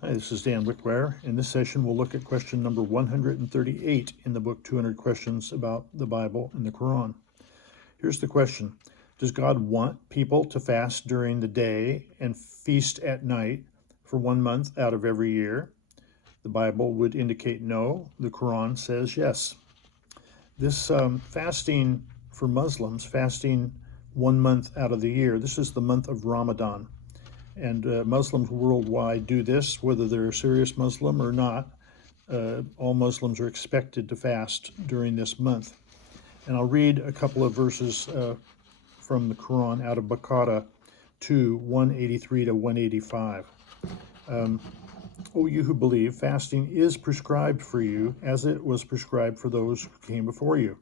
Hi, this is Dan Wickwire. In this session, we'll look at question number 138 in the book 200 Questions About the Bible and the Qur'an. Here's the question. Does God want people to fast during the day and feast at night for 1 month out of every year? The Bible would indicate no. The Qur'an says yes. This fasting for Muslims, fasting 1 month out of the year, this is the month of Ramadan. And Muslims worldwide do this, whether they're a serious Muslim or not. All Muslims are expected to fast during this month. And I'll read a couple of verses from the Quran out of Baqarah 2, 183 to 185. O you who believe, fasting is prescribed for you as it was prescribed for those who came before you.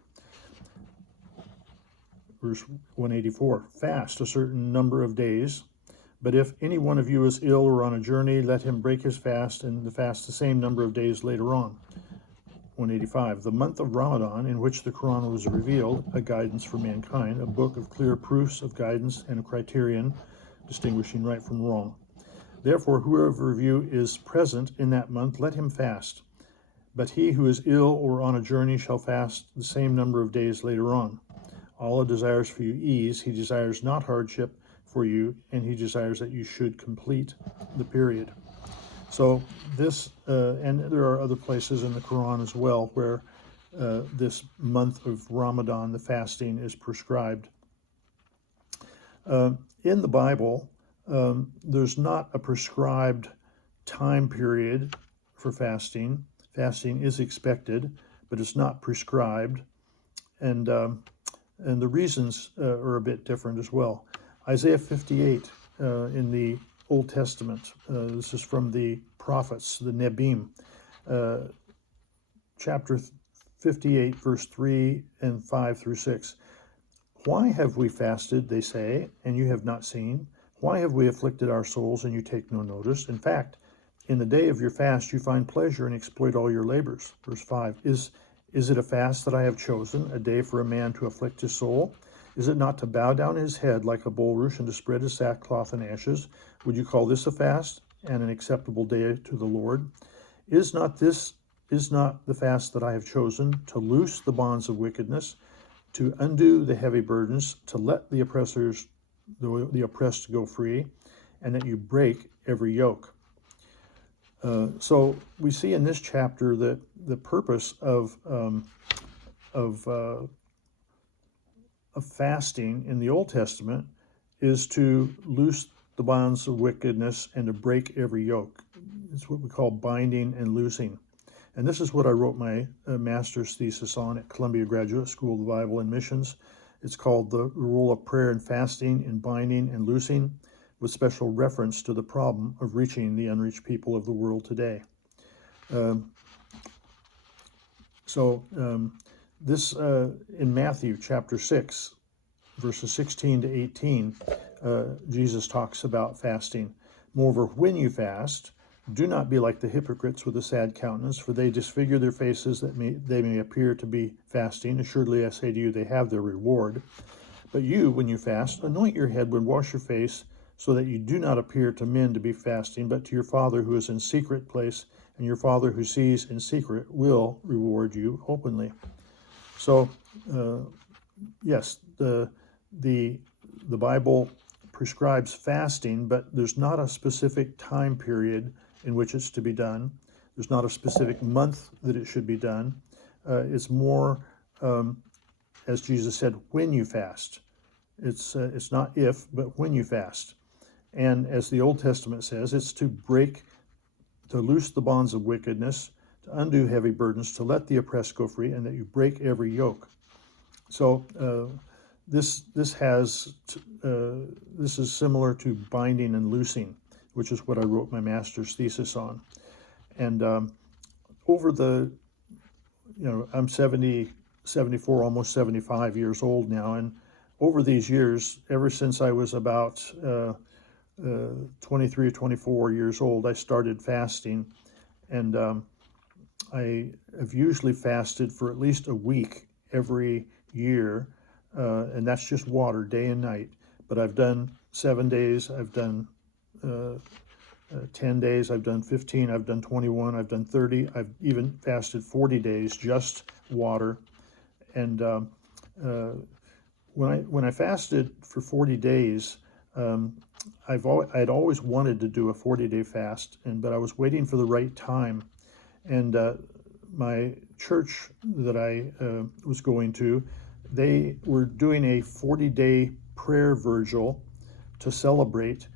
Verse 184, fast a certain number of days. But if any one of you is ill or on a journey, let him break his fast and fast the same number of days later on. 185. The month of Ramadan, in which the Quran was revealed, a guidance for mankind, a book of clear proofs of guidance and a criterion distinguishing right from wrong. Therefore, whoever of you is present in that month, let him fast. But he who is ill or on a journey shall fast the same number of days later on. Allah desires for you ease. He desires not hardship for you, and he desires that you should complete the period. So this, and there are other places in the Quran as well where this month of Ramadan, the fasting, is prescribed. In the Bible, there's not a prescribed time period for fasting. Fasting is expected, but it's not prescribed, and the reasons are a bit different as well. Isaiah 58 in the Old Testament, this is from the prophets, the Nebim, chapter 58, verse 3 and 5 through 6. Why have we fasted, they say, and you have not seen? Why have we afflicted our souls, and you take no notice? In fact, in the day of your fast you find pleasure and exploit all your labors. Verse 5, Is it a fast that I have chosen, a day for a man to afflict his soul? Is it not to bow down his head like a bulrush and to spread his sackcloth in ashes? Would you call this a fast and an acceptable day to the Lord? Is not the fast that I have chosen to loose the bonds of wickedness, to undo the heavy burdens, to let the oppressed go free, and that you break every yoke? So we see in this chapter that the purpose of fasting in the Old Testament is to loose the bonds of wickedness and to break every yoke. It's what we call binding and loosing. And this is what I wrote my master's thesis on at Columbia Graduate School of the Bible and Missions. It's called The Role of Prayer and Fasting in Binding and Loosing, with special reference to the problem of reaching the unreached people of the world today. This in Matthew chapter 6, verses 16 to 18, Jesus talks about fasting. Moreover, when you fast, do not be like the hypocrites with a sad countenance, for they disfigure their faces that they may appear to be fasting. Assuredly, I say to you, they have their reward. But you, when you fast, anoint your head and wash your face, so that you do not appear to men to be fasting, but to your Father who is in secret place, and your Father who sees in secret will reward you openly. So, yes, the Bible prescribes fasting, but there's not a specific time period in which it's to be done. There's not a specific month that it should be done. It's more, as Jesus said, when you fast. It's not if, but when you fast. And as the Old Testament says, it's to loose the bonds of wickedness, to undo heavy burdens, to let the oppressed go free, and that you break every yoke. So this is similar to binding and loosing, which is what I wrote my master's thesis on. And over the, I'm 74, almost 75 years old now, and over these years, ever since I was about 23 or 24 years old, I started fasting, and I have usually fasted for at least a week every year, and that's just water day and night. But I've done 7 days, I've done 10 days, I've done 15, I've done 21, I've done 30, I've even fasted 40 days, just water. And when I fasted for 40 days, I'd always wanted to do a 40-day fast, but I was waiting for the right time. And my church that I was going to, they were doing a 40-day prayer vigil to celebrate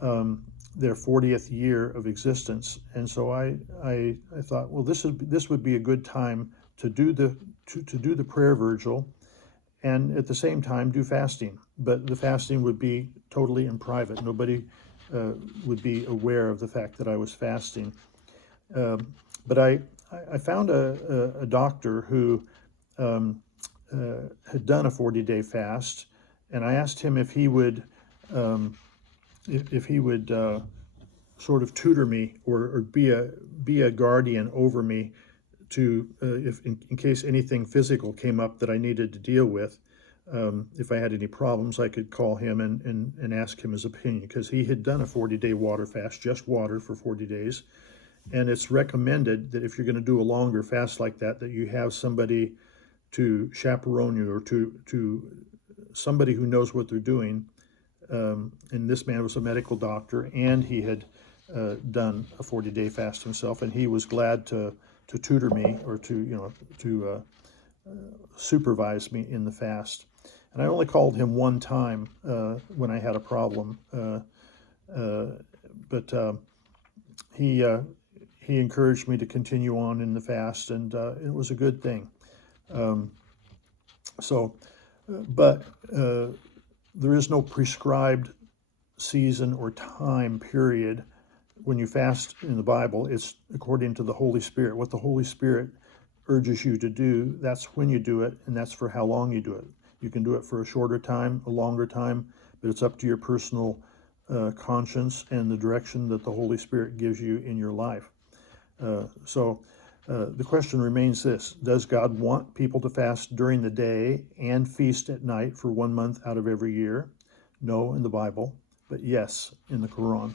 their 40th year of existence. And so I thought, well, this would be a good time to do the prayer vigil, and at the same time do fasting. But the fasting would be totally in private. Nobody would be aware of the fact that I was fasting. But I found a doctor who had done a 40-day fast, and I asked him if he would sort of tutor me or be a guardian over me to if in case anything physical came up that I needed to deal with. If I had any problems, I could call him and ask him his opinion, because he had done a 40-day water fast, just water for 40 days. And it's recommended that if you're going to do a longer fast like that, that you have somebody to chaperone you, or to somebody who knows what they're doing. And this man was a medical doctor, and he had done a 40-day fast himself, and he was glad to tutor me, or to supervise me in the fast. And I only called him one time when I had a problem, but he encouraged me to continue on in the fast, and it was a good thing. But there is no prescribed season or time period when you fast in the Bible. It's according to the Holy Spirit. What the Holy Spirit urges you to do, that's when you do it, and that's for how long you do it. You can do it for a shorter time, a longer time, but it's up to your personal conscience and the direction that the Holy Spirit gives you in your life. The question remains this: does God want people to fast during the day and feast at night for 1 month out of every year? No, in the Bible, but yes, in the Qur'an.